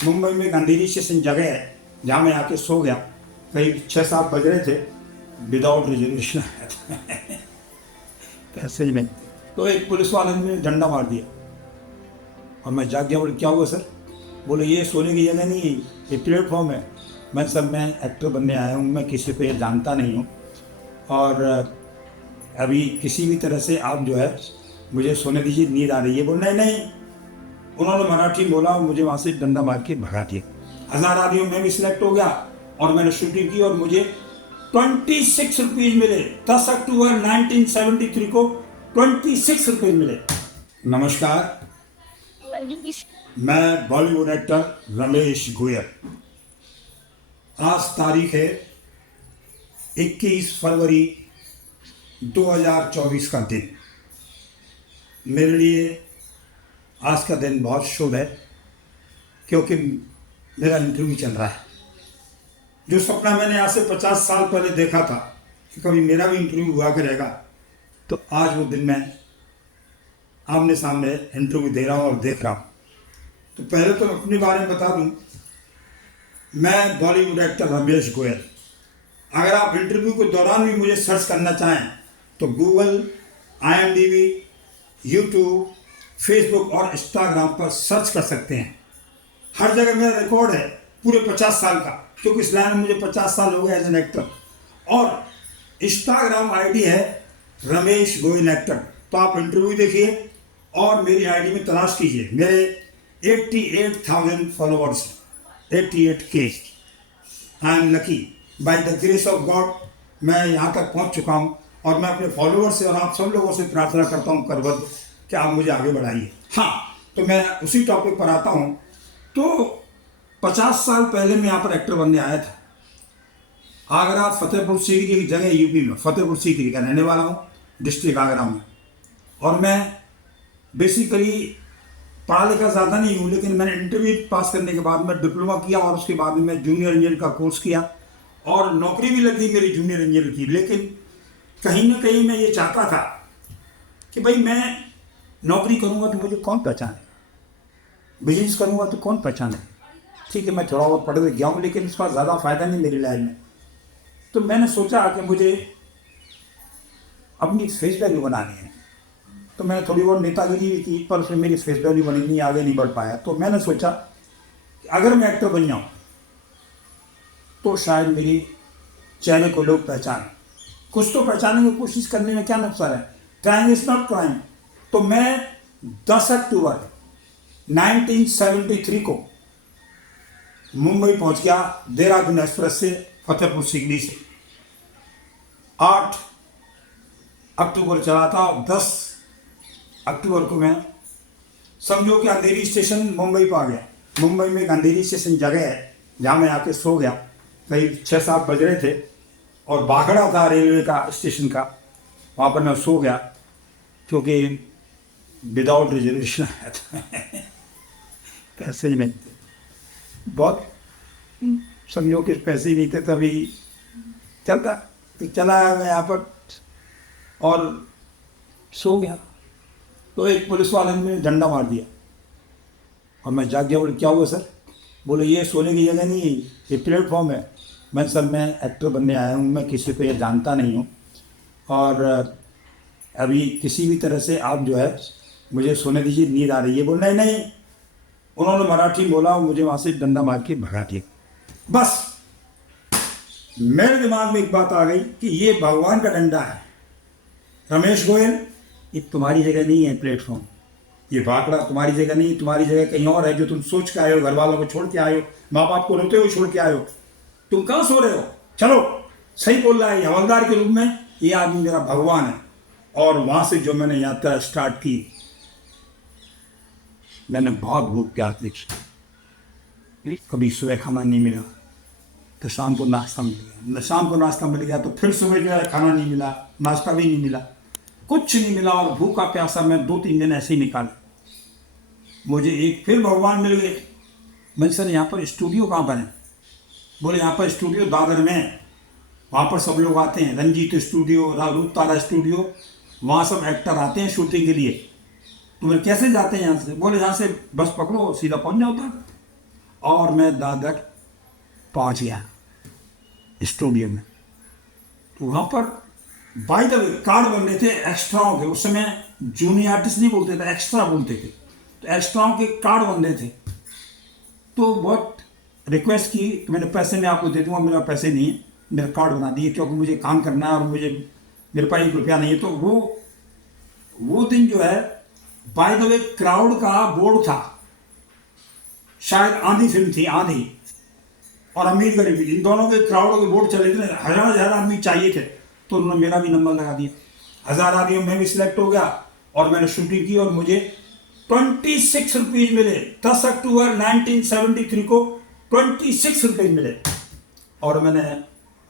मुंबई में गांधीजी स्टेशन जगह है जहाँ मैं आके सो गया। करीब 6-7 बज रहे थे, विदाउट रिजर्वेशन पैसे ही नहीं। तो एक पुलिस वाले ने डंडा मार दिया और मैं जाग गया। बोले क्या हुआ सर? बोले ये सोने की जगह नहीं, ये प्लेटफॉर्म है। मैं सर मैं एक्टर बनने आया हूँ, मैं किसी को ये जानता नहीं हूँ और अभी किसी भी तरह से आप जो है मुझे सोने दीजिए, नींद आ रही है। बोले नहीं नहीं। उन्होंने मराठी बोला और मुझे वहाँ से डंडा मार के भगा दिया। 1000 आदमियों में भी सिलेक्ट हो गया और मैंने शूटिंग की और मुझे 26 रुपीज़ मिले। 10 अक्टूबर 1973 को 26 रुपये मिले। नमस्कार, मैं बॉलीवुड एक्टर रमेश गोयल। आज तारीख है 21 फरवरी 2024 का दिन। मेरे लिए आज का दिन बहुत शुभ है क्योंकि मेरा इंटरव्यू चल रहा है। जो सपना मैंने आज से 50 साल पहले देखा था कि कभी मेरा भी इंटरव्यू हुआ करेगा, तो आज वो दिन मैं आमने सामने इंटरव्यू दे रहा हूँ और देख रहा हूँ। तो पहले तो अपने बारे में बता दूँ, मैं बॉलीवुड एक्टर रमेश गोयल। अगर आप इंटरव्यू के दौरान भी मुझे सर्च करना चाहें तो गूगल, IMDb, यूट्यूब, फेसबुक और इंस्टाग्राम पर सर्च कर सकते हैं। हर जगह मेरा रिकॉर्ड है पूरे 50 साल का, क्योंकि इस लाइन में मुझे 50 साल हो गए एज एन एक्टर। और इंस्टाग्राम ID है रमेश गोयल एक्टर। तो आप इंटरव्यू देखिए और मेरी ID में तलाश कीजिए। मेरे 88,000 followers, 88K। I am lucky, by the grace of God मैं यहाँ तक पहुँच चुका हूँ और मैं अपने फॉलोअर्स से और आप सब लोगों से प्रार्थना करता हूँ करबद्ध कि आप मुझे आगे बढ़ाइए। हाँ, तो मैं उसी टॉपिक पर आता हूँ। तो 50 साल पहले मैं यहाँ पर एक्टर बनने आया था। आगरा फतेहपुर सीकरी की जगह यूपी में, फतेहपुर सीकरी का रहने वाला हूँ, डिस्ट्रिक्ट आगरा में। और मैं बेसिकली पढ़ा लिखा ज़्यादा नहीं हूँ, लेकिन मैंने इंटरमीडिएट पास करने के बाद में डिप्लोमा किया और उसके बाद में मैं जूनियर इंजीनियर का कोर्स किया और नौकरी भी लगी मेरी जूनियर इंजीनियर की। लेकिन कहीं ना कहीं मैं ये चाहता था कि भाई मैं नौकरी करूँगा तो मुझे कौन पहचाने, बिजनेस करूँगा तो कौन पहचाने। ठीक है, मैं थोड़ा बहुत पढ़ गया हूँ लेकिन इसका ज़्यादा फ़ायदा नहीं मेरी लाइफ में। तो मैंने सोचा कि मुझे अपनी फेस वैल्यू बनानी है। तो मैंने थोड़ी बहुत नेतागिरी भी की, पर उसमें मेरी फेस वैल्यू बनी नहीं, आगे नहीं बढ़ पाया। तो मैंने सोचा कि अगर मैं एक्टर बन जाऊँ तो शायद मेरी चेहरे को लोग पहचानें। कुछ तो पहचानने की कोशिश करने में क्या नुकसान है, क्राइम इज नॉट क्राइम। तो मैं 10 अक्टूबर 1973 को मुंबई पहुंच गया देहरादून एक्सप्रेस से, फतेहपुर सीकरी से। 8 अक्टूबर चला था और 10 अक्टूबर को मैं समझो कि अंधेरी स्टेशन मुंबई पर आ गया। मुंबई में गांधीजी स्टेशन जगह है जहाँ मैं आके सो गया। करीब 6-7 बज रहे थे और बाखड़ा था रेलवे का स्टेशन का, वहाँ पर मैं सो गया क्योंकि विदाउट रिजर्वेशन आया था पैसे ही नहीं थे, बहुत समझो कि पैसे ही नहीं थे तभी चलता। तो चला आया मैं यहाँ पर और सो गया। तो एक पुलिस वाले ने डंडा मार दिया और मैं जाग गया। बोले क्या हुआ सर? बोले ये सोने की जगह नहीं, ये प्लेटफॉर्म है। मैं सर मैं एक्टर बनने आया हूँ, मैं किसी को ये जानता नहीं हूँ और अभी किसी भी तरह से आप जो है मुझे सोने दीजिए, नींद आ रही है। बोले नहीं नहीं। उन्होंने मराठी बोला और मुझे वहाँ से डंडा मार के भगा दिया। बस मेरे दिमाग में एक बात आ गई कि ये भगवान का डंडा है। रमेश गोयल, ये तुम्हारी जगह नहीं है प्लेटफॉर्म, ये भाखड़ा तुम्हारी जगह नहीं, तुम्हारी जगह कहीं और है जो तुम सोच के आए हो, घर वालों को छोड़ के आए हो, माँ बाप को रोते हुए छोड़ के आए हो। तुम कहाँ सो रहे हो? चलो, सही बोल रहा है, हवलदार के रूप में ये आदमी मेरा भगवान है। और वहाँ से जो मैंने यात्रा स्टार्ट की, मैंने बहुत भूख प्यास, कभी सुबह खाना नहीं मिला तो शाम को नाश्ता मिल गया, शाम को नाश्ता मिल गया तो फिर सुबह जो है खाना नहीं मिला, नाश्ता भी नहीं मिला, कुछ नहीं मिला और भूखा प्यासा मैं 2-3 दिन ऐसे ही निकाले। मुझे एक फिर भगवान मिल गए। मैंने सर यहाँ पर स्टूडियो कहाँ पर है? बोले यहाँ पर स्टूडियो दादर में है, वहाँ पर सब लोग आते हैं, रंजीत स्टूडियो, रूप तारा स्टूडियो, वहाँ सब एक्टर आते हैं शूटिंग के लिए। तो मैंने कैसे जाते हैं यहाँ से? बोले यहाँ से बस पकड़ो सीधा पहुँच जाओ था। और मैं दादर पहुंच गया स्टूडियो में। तो वहाँ पर बाय द वे कार्ड बन रहे थे एक्स्ट्राओं के, उस समय जूनियर आर्टिस्ट नहीं बोलते थे, एक्स्ट्रा बोलते थे। तो एक्स्ट्राओं के कार्ड बन रहे थे। तो बहुत रिक्वेस्ट की कि मैंने पैसे मैं आपको दे दूँगा, मेरा पैसे नहीं है, मेरा कार्ड बना दिए क्योंकि मुझे काम करना है और मुझे मेरे पास 1 रुपया नहीं है। तो वो दिन जो है बाय द वे क्राउड का बोर्ड था, शायद आंधी फिल्म थी, आंधी और अमीर गरीबी, इन दोनों के क्राउड के बोर्ड चले थे, हजार आदमी चाहिए थे। तो उन्होंने मेरा भी नंबर लगा दिया, 1000 आदमियों में भी सिलेक्ट हो गया और मैंने शूटिंग की और मुझे 26 रुपीज मिले। 10 अक्टूबर 1973 को 26 रुपीज मिले। और मैंने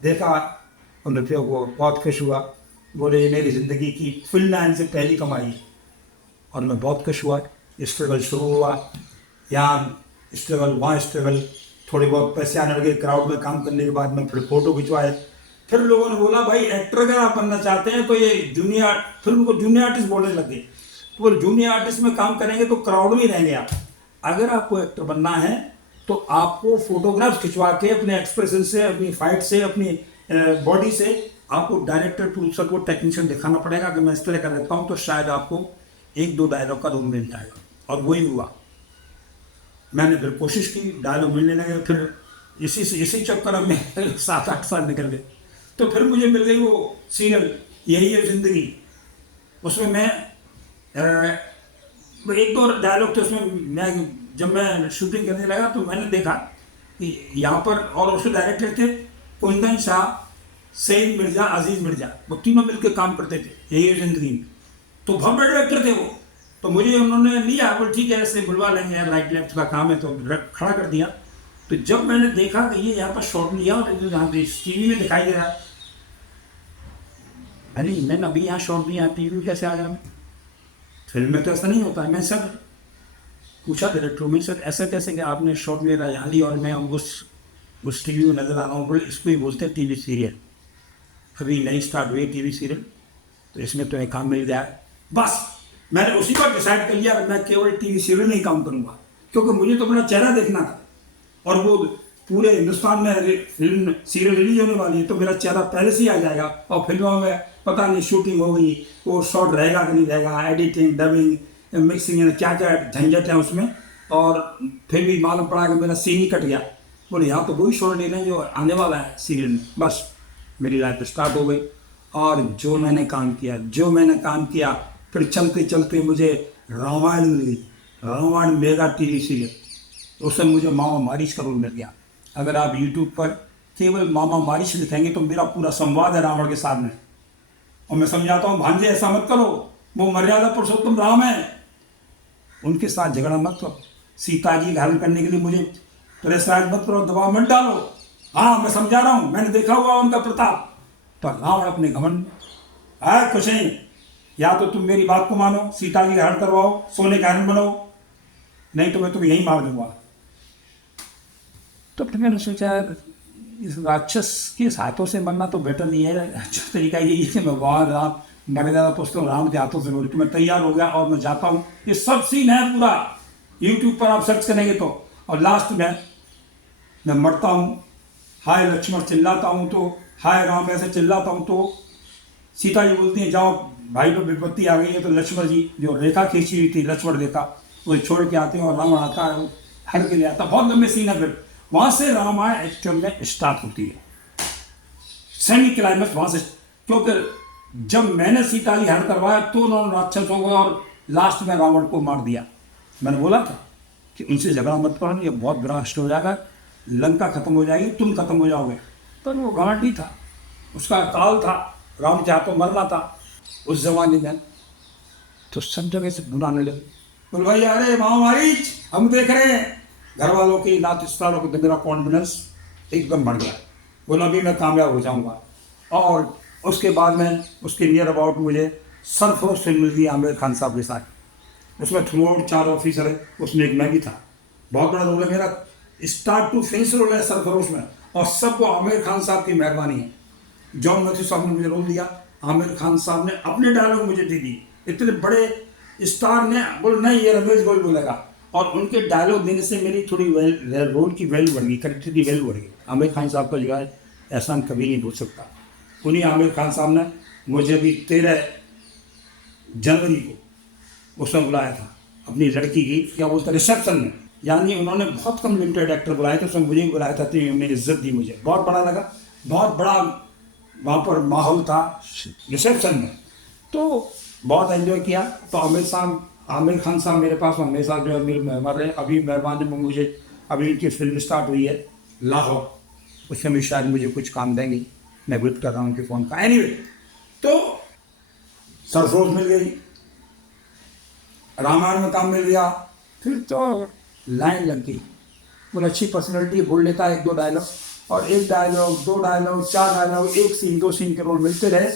देखा उन रुपयों को, बहुत खुश हुआ। बोले ये मेरी ज़िंदगी की फिल्म लाइन से पहली कमाई है। और मैं बहुत खुश हुआ। स्ट्रगल शुरू हुआ, यहाँ स्ट्रगल वहाँ स्ट्रगल, थोड़े बहुत पैसे आने लगे। क्राउड में काम करने के बाद मैं फिर फोटो खिंचवाए। फिर लोगों ने बोला भाई एक्टर अगर आप बनना चाहते हैं तो ये जूनियर, फिर उनको जूनियर आर्टिस्ट बोलने लगे। तो वो जूनियर आर्टिस्ट में काम करेंगे तो क्राउड में रहेंगे आप। अगर आपको एक्टर बनना है तो आपको फोटोग्राफ्स खिंचवा के अपने एक्सप्रेशन से, अपनी फाइट से, अपनी बॉडी से आपको डायरेक्टर प्रोड्यूसर को टेक्नीशियन दिखाना पड़ेगा कि मैं इस तरह कर लेता हूँ, तो शायद आपको 1-2 डायलॉग का रोल मिल जाएगा। और वही हुआ। मैंने फिर कोशिश की, डायलॉग मिलने लगे। फिर इसी चक्कर में 7-8 साल निकल गए। तो फिर मुझे मिल गई वो सीरियल यही है ज़िंदगी। उसमें मैं 1-2 डायलॉग थे उसमें। जब मैं शूटिंग करने लगा तो मैंने देखा कि यहाँ पर, और उसके डायरेक्टर थे कुंदन शाह, सईद मिर्ज़ा, अजीज़ मिर्ज़ा, वो तीनों मिलकर काम करते थे यही है ज़िंदगी में। तो बहुत बड़े डायरेक्टर थे वो। तो मुझे उन्होंने लिया, बोल ठीक है ऐसे बुलवा लेंगे यार, राइट लेफ्ट का काम है, तो खड़ा कर दिया। तो जब मैंने देखा कि ये यहाँ पर शॉट लिया और यहाँ टीवी में दिखाई दे रहा है, अरे मैंने अभी यहाँ शॉट दिया, टीवी में कैसे आ गया? फिल्म में तो ऐसा नहीं होता है। मैं सर पूछा डायरेक्टर में, सर ऐसा कैसे कि आपने शॉट मेरा यहाँ ली और मैं उस टीवी में नजर आ रहा हूँ? बोले इसको ही बोलते हैं टीवी सीरियल, अभी नई स्टार्ट हुई टीवी सीरियल, तो इसमें तो एक काम मिल जाए। बस मैंने उसी पर डिसाइड कर लिया कि मैं केवल टीवी सीरियल नहीं काम करूँगा, क्योंकि मुझे तो अपना चेहरा देखना था। और वो पूरे हिंदुस्तान में फिल्म सीरियल रिलीज होने वाली है, तो मेरा चेहरा पहले से ही आ जाएगा। और फिल्मों में पता नहीं शूटिंग हो गई, वो शॉट रहेगा कि नहीं रहेगा, एडिटिंग, डबिंग, मिक्सिंग, क्या क्या झंझट है उसमें। और फिर भी मालूम पड़ा कि मेरा सीन ही कट गया। बोले यहाँ तो वही शॉट ले लें जो आने वाला है सीरियल में। बस मेरी लाइफ स्टार्ट हो गई। और जो मैंने काम किया, फिर चलते चलते मुझे रामायण मिल गई, रामायण मेगा टीवी सीरियल। उससे मुझे मामा मारिच का रोल मिल गया। अगर आप यूट्यूब पर केवल मामा मारिच लिखेंगे तो मेरा पूरा संवाद है रावण के साथ में। और मैं समझाता हूँ भांजे ऐसा मत करो, वो मर्यादा पुरुषोत्तम राम है, उनके साथ झगड़ा मत करो। सीता जी का हल करने के लिए मुझे प्रेसराइज मत करो, दबाव मत डालो। हाँ मैं समझा रहा हूँ, मैंने देखा हुआ उनका प्रताप। तो रावण अपने घमंड है कुछ नहीं, या तो तुम मेरी बात को मानो, सीता जी का हरण करवाओ, सोने का हरण बनाओ, नहीं तो मैं तुम्हें यहीं मार दूंगा। तो फिर मैंने सोचा इस राक्षस के हाथों से मरना तो बेटर नहीं है। अच्छा तरीका यही है कि मैं वहाँ राम मर्यादा पुरुषोत्तम राम के हाथों से बोलूँ। तो मैं तैयार हो गया और मैं जाता हूँ। ये सब सीन है पूरा, यूट्यूब पर आप सर्च करेंगे तो। और लास्ट में मैं मरता हूँ, हाय लक्ष्मण चिल्लाता हूँ, तो हाय राम ऐसे चिल्लाता हूँ, तो सीता जी बोलती हैं जाओ भाई पर विपत्ति आ गई है। तो लक्ष्मण जी जो रेखा खींची हुई थी, लक्ष्मण रेखा, वो छोड़ के आते हैं और रावण आता है, हर के लिए आता। बहुत लंबे सीन है। फिर वहाँ से रामायण एक्चुअल में स्टार्ट होती है, सेमी क्लाइमेक्स वहाँ से। क्योंकि जब मैंने सीता जी हरण करवाया तो उन्होंने राक्षस हो गए और लास्ट में रावण को मार दिया। मैंने बोला था कि उनसे झगड़ा मत करो, ये बहुत बड़ा नष्ट हो जाएगा, लंका खत्म हो जाएगी, तुम खत्म हो जाओगे। पर वो गारंटी था, उसका काल था, राम के हाथों मरना था उस जमाने में। तो सब जगह से बुलाने लगे, बोल भाई अरे मामा मारीच हम देख रहे हैं। घर वालों की, नातेदारों को मेरा कॉन्फिडेंस एकदम बढ़ गया। बोला अभी मैं कामयाब हो जाऊंगा। और उसके बाद में उसके नियर अबाउट मुझे सरफरोश फिल्म मिल गई आमिर खान साहब के साथ। उसमें थ्रू आउट 4 ऑफिसर है, उसमें एक मैं भी था। बहुत बड़ा रोल है मेरा, स्टार्ट टू फिनिश रोल है सरफरोश में। और सबको आमिर खान साहब की मेहरबानी है। जॉन मैथ्यू साहब ने मुझे रोल दिया, आमिर खान साहब ने अपने डायलॉग मुझे दे दी। इतने बड़े स्टार ने बोल नहीं ये रमेश गोयल बोलेगा, और उनके डायलॉग देने से मेरी थोड़ी रोल की वैल्यू बढ़ गई, करेक्टर की वैल्यू बढ़ गई। आमिर खान साहब का जो है एहसान कभी नहीं भूल सकता। उन्हीं आमिर खान साहब ने मुझे भी 13 जनवरी को उसमें बुलाया था अपनी लड़की की क्या बोलते रिसेप्शन में, यानी उन्होंने बहुत कम लिमिटेड एक्टर बुलाए थे, उसमें मुझे भी बुलाया था, तो उन्होंने इज्जत दी मुझे, बहुत बड़ा लगा, बहुत बड़ा वहाँ पर माहौल था रिसेप्शन में, तो बहुत एंजॉय किया। तो आमिर खान साहब मेरे पास हमेशा जो है मेरे मेहमान रहे। अभी मेहमान में मुझे अभी इनकी फिल्म स्टार्ट हुई है लाहौर, उसमें भी शायद मुझे कुछ काम देंगे, मैं वेट कर रहा हूँ उनके फ़ोन का। एनीवे, तो सरफरोश मिल गई, रामायण में काम मिल गया, फिर तो लाइन लग गई। वो अच्छी पर्सनैलिटी बोल लेता है 1-2 डायलॉग, और 1 dialogue 2 dialogue 4 dialogue 1 scene 2 scene के रोल मिलते रहे,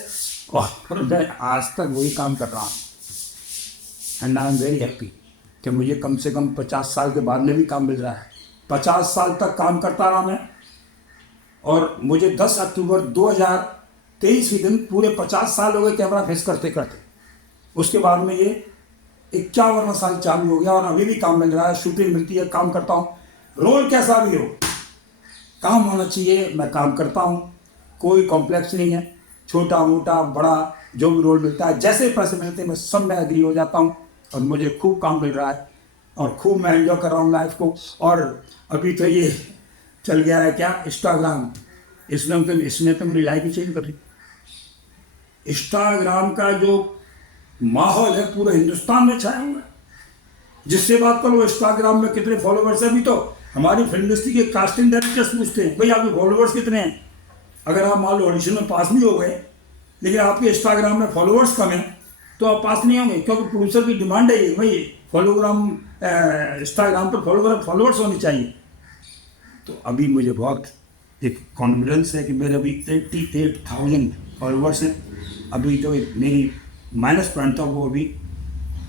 और मैं आज तक वही काम कर रहा हूँ। And I am very happy कि मुझे कम से कम 50 साल के बाद में भी काम मिल रहा है। 50 साल तक काम करता रहा मैं, और मुझे 10 अक्टूबर 2023 के दिन पूरे 50 साल हो गए कैमरा फेस करते करते। उसके बाद में ये 51वां साल चालू हो गया और अभी भी काम मिल रहा है, शूटिंग मिलती है, काम करता हूँ। रोल कैसा भी हो, काम होना चाहिए, मैं काम करता हूँ, कोई कॉम्प्लेक्स नहीं है, छोटा मोटा बड़ा जो भी रोल मिलता है, जैसे पैसे मिलते हैं मैं सब में एग्री हो जाता हूँ, और मुझे खूब काम मिल रहा है और खूब मैं एंजॉय कर रहा हूँ लाइफ को। और अभी तो ये चल गया है क्या इंस्टाग्राम, इसने तो मेरी लाइफ ही चेंज कर दी। इंस्टाग्राम का जो माहौल है पूरे हिंदुस्तान में छाया हुआ है, जिससे बात करो इंस्टाग्राम में कितने फॉलोवर्स हैं। अभी तो हमारी फिल्म इंडस्ट्री के कास्टिंग डायरेक्टर्स पूछते हैं भाई आपके फॉलोवर्स कितने हैं। अगर आप मान लो ऑडिशन में पास नहीं हो गए, लेकिन आपके इंस्टाग्राम में फॉलोवर्स कम हैं, तो आप पास नहीं होंगे, क्योंकि प्रोड्यूसर की डिमांड है ये भाई इंस्टाग्राम पर फॉलोवर्स होने चाहिए। तो अभी मुझे बहुत एक कॉन्फिडेंस है कि मेरे अभी 88,000 फॉलोवर्स हैं। अभी जो मेरी माइनस पॉइंट था वो अभी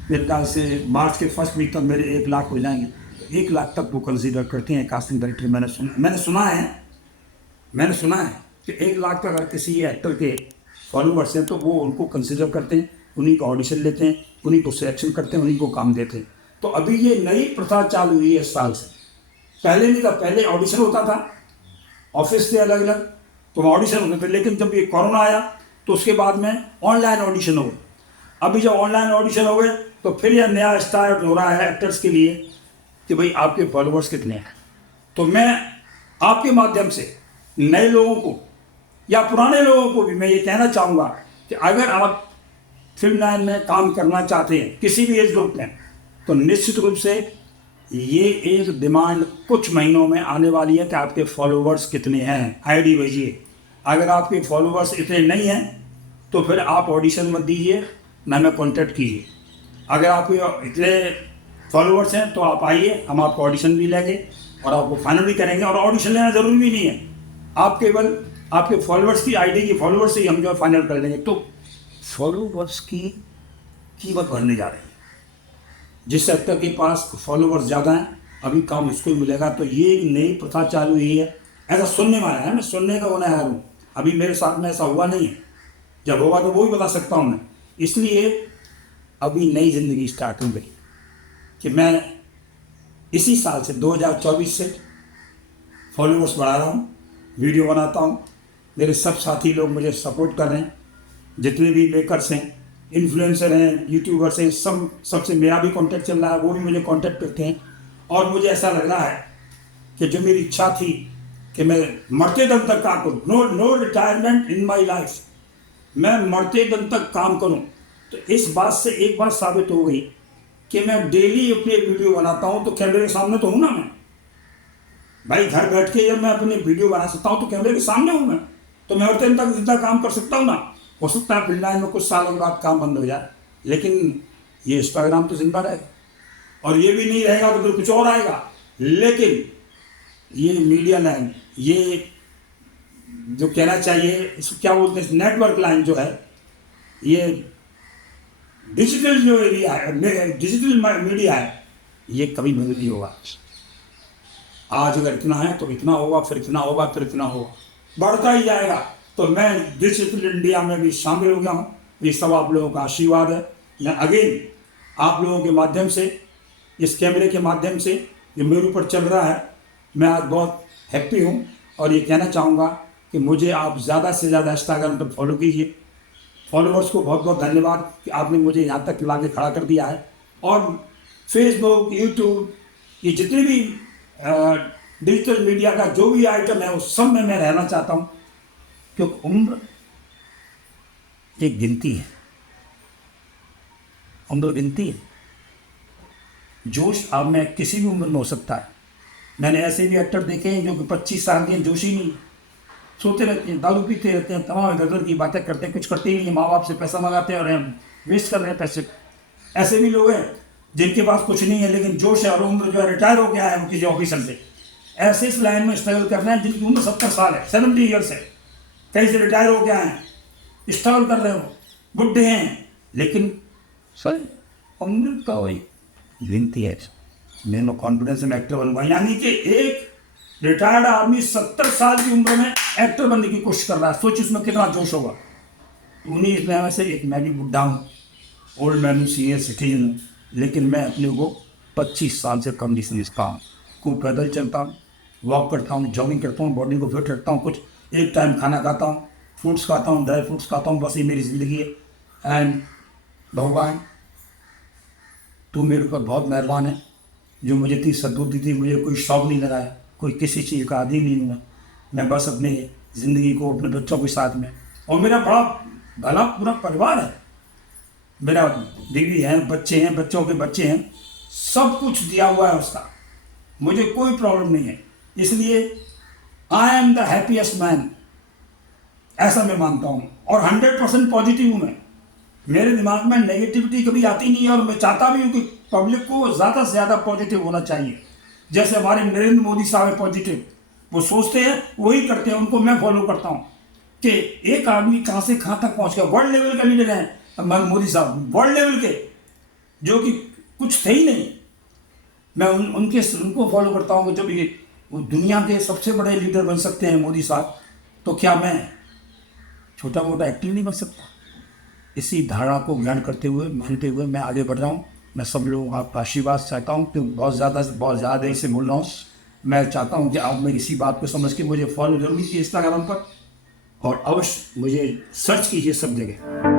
मेरे ख्याल से मार्च के फर्स्ट वीक तक मेरे 1 लाख हो जाएंगे। 1 लाख तक वो कंसीडर करते हैं कास्टिंग डायरेक्टर। मैंने सुना है कि 1 लाख तक अगर किसी एक्टर के फॉलोवर्स हैं तो वो उनको कंसीडर करते हैं, उन्हीं को ऑडिशन लेते हैं, उन्हीं को सिलेक्शन करते हैं, उन्हीं को काम देते हैं। तो अभी ये नई प्रथा चालू हुई है इस साल से, पहले नहीं था। पहले ऑडिशन होता था, ऑफिस थे अलग अलग, तो ऑडिशन होते थे, लेकिन जब ये कोरोना आया तो उसके बाद में ऑनलाइन ऑडिशन हो गए। अभी जब ऑनलाइन ऑडिशन हो गए तो फिर यह नया स्टार्ट हो रहा है एक्टर्स के लिए कि भाई आपके फॉलोवर्स कितने हैं। तो मैं आपके माध्यम से नए लोगों को या पुराने लोगों को भी मैं ये कहना चाहूँगा कि अगर आप फिल्म लाइन में काम करना चाहते हैं किसी भी एज ग्रुप में, तो निश्चित रूप से ये एक डिमांड कुछ महीनों में आने वाली है कि आपके फॉलोवर्स कितने हैं, आईडी भेजिए। अगर आपके फॉलोवर्स इतने नहीं हैं तो फिर आप ऑडिशन मत दीजिए, ना हमें कॉन्टेक्ट कीजिए। अगर आपके इतने फॉलोवर्स हैं तो आप आइए, हम आपको ऑडिशन भी लेंगे और आपको फाइनल भी करेंगे। और ऑडिशन लेना ज़रूरी भी नहीं है, आप केवल आपके फॉलोवर्स की आईडी की फॉलोवर्स से ही हम जो है फाइनल कर लेंगे। तो फॉलोवर्स की कीमत बढ़ने जा रही है। जिस एक्टर के पास फॉलोवर्स ज़्यादा हैं अभी काम उसको ही मिलेगा। तो ये एक नई प्रथा चालू हुई है, ऐसा सुनने में आया है, मैं सुनने का होना है। अभी मेरे साथ में ऐसा हुआ नहीं है, जब होगा तो वो भी बता सकता हूँ मैं। इसलिए अभी नई ज़िंदगी स्टार्ट हो गई कि मैं इसी साल से 2024 से फॉलोवर्स बढ़ा रहा हूँ, वीडियो बनाता हूँ। मेरे सब साथी लोग मुझे सपोर्ट कर रहे हैं, जितने भी मेकर्स हैं, इन्फ्लुएंसर हैं, यूट्यूबर्स हैं, सबसे मेरा भी कांटेक्ट चल रहा है, वो भी मुझे कांटेक्ट करते हैं। और मुझे ऐसा लग रहा है कि जो मेरी इच्छा थी कि मैं मरते दम तक काम करूँ, no retirement in my life, मैं मरते दम तक काम करूँ। तो इस बात से एक बात साबित हो गई कि मैं डेली अपनी वीडियो बनाता हूँ, तो कैमरे के सामने तो हूँ ना मैं भाई। घर बैठ के जब मैं अपनी वीडियो बना सकता हूँ तो कैमरे के सामने हूँ मैं, तो मैं मरते दम तक जितना काम कर सकता हूँ ना। हो सकता है फिल्म लाइन में कुछ सालों के बाद काम बंद हो जाए, लेकिन ये इंस्टाग्राम तो जिंदा रहेगा, और ये भी नहीं रहेगा तो फिर कुछ और आएगा। लेकिन ये मीडिया लाइन, ये जो कहना चाहिए इसको क्या बोलते हैं, नेटवर्क लाइन जो है, ये डिजिटल जो एरिया है, डिजिटल मीडिया है, ये कभी बंद नहीं होगा। आज अगर इतना है तो इतना होगा, फिर इतना होगा, फिर इतना होगा, बढ़ता ही जाएगा। तो मैं डिजिटल इंडिया में भी शामिल हो गया हूँ। ये सब आप लोगों का आशीर्वाद है। मैं अगेन आप लोगों के माध्यम से इस कैमरे के माध्यम से जो मेरे ऊपर चल रहा है, मैं आज बहुत हैप्पी हूँ और ये कहना चाहूँगा कि मुझे आप ज़्यादा से ज़्यादा इंस्टाग्राम पर फॉलो कीजिए। फॉलोअर्स को बहुत बहुत धन्यवाद कि आपने मुझे यहाँ तक ला के खड़ा कर दिया है। और फेसबुक, यूट्यूब, ये जितने भी डिजिटल मीडिया का जो भी आइटम है उस सब में मैं रहना चाहता हूँ, क्योंकि उम्र एक गिनती है, उम्र गिनती है। जोश आप में किसी भी उम्र में हो सकता है। मैंने ऐसे भी एक्टर देखे हैं जो कि 25 साल के जोश ही नहीं, सोते रहते हैं, दारू पीते रहते हैं, तमाम इधर की बातें करते हैं, कुछ करते ही नहीं, माँ बाप से पैसा मंगाते हैं और वेस्ट कर रहे हैं पैसे। ऐसे भी लोग हैं जिनके पास कुछ नहीं है लेकिन जोश है और उम्र जो है रिटायर हो गया है वो किसी ऑफिसर से। ऐसे इस लाइन में स्ट्रगल करना है जिनकी उम्र 70 साल है, 70 ईयर्स है, कहीं से रिटायर हो गया है, स्ट्रगल कर रहे हो, बुढ़े हैं, लेकिन सर उम्र का वही गिनती है। मेरे में कॉन्फिडेंस में एक्टर बनूंगा, यानी कि एक रिटायर्ड आदमी 70 साल की उम्र में एक्टर बनने की कोशिश कर रहा है। सोच इसमें कितना जोश होगा। उन्हीं इसमें से एक मैं भी बुढ़ा हूँ, ओल्ड मैन हूँ, सीनियर सिटीजन हूँ, लेकिन मैं अपने को 25 साल से कम नहीं समझता हूँ। खूब पैदल चलता हूँ, वॉक करता हूँ, जॉगिंग करता हूँ, बॉडी को फिट रखता हूँ, कुछ एक टाइम खाना खाता हूँ, फ्रूट्स खाता हूँ, ड्राई फ्रूट्स खाता हूँ, बस ये मेरी ज़िंदगी है। एंड भगवान तू मेरे ऊपर बहुत मेहरबान है जो मुझे इतनी सद्बुद्धि दी। मुझे कोई शौक नहीं लगाया, कोई किसी चीज़ का आदी नहीं हुआ। मैं बस अपने ज़िंदगी को अपने बच्चों के साथ में, और मेरा बड़ा भला पूरा परिवार है, मेरा बीवी है, बच्चे हैं, बच्चों के बच्चे हैं, सब कुछ दिया हुआ है उसका, मुझे कोई प्रॉब्लम नहीं है। इसलिए I am the happiest man, ऐसा मैं मानता हूँ। और 100% पॉजिटिव हूँ मैं, मेरे दिमाग में नेगेटिविटी कभी आती नहीं है। और मैं चाहता भी हूँ कि पब्लिक को ज़्यादा से ज़्यादा पॉजिटिव होना चाहिए। जैसे हमारे नरेंद्र मोदी साहब है पॉजिटिव, वो सोचते हैं वही करते हैं, उनको मैं फॉलो करता हूँ कि एक आदमी कहाँ से कहाँ तक पहुँच गया। वर्ल्ड लेवल का लीडर हैं मोदी साहब, वर्ल्ड लेवल के, जो कि कुछ थे ही नहीं। मैं उनको फॉलो करता हूँ कि जब ये वो दुनिया के सबसे बड़े लीडर बन सकते हैं मोदी साहब, तो क्या मैं छोटा मोटा एक्टिव नहीं बन सकता? इसी धारणा को ग्रहण करते हुए, मानते हुए मैं आगे बढ़ रहा हूँ। मैं सब लोगों का आपका आशीर्वाद चाहता हूँ कि बहुत ज़्यादा देर से बोल रहा हूँ। मैं चाहता हूँ कि आप मेरी इसी बात को समझ के मुझे फॉलो जरूर कीजिए इंस्टाग्राम पर, और अवश्य मुझे सर्च कीजिए सब जगह।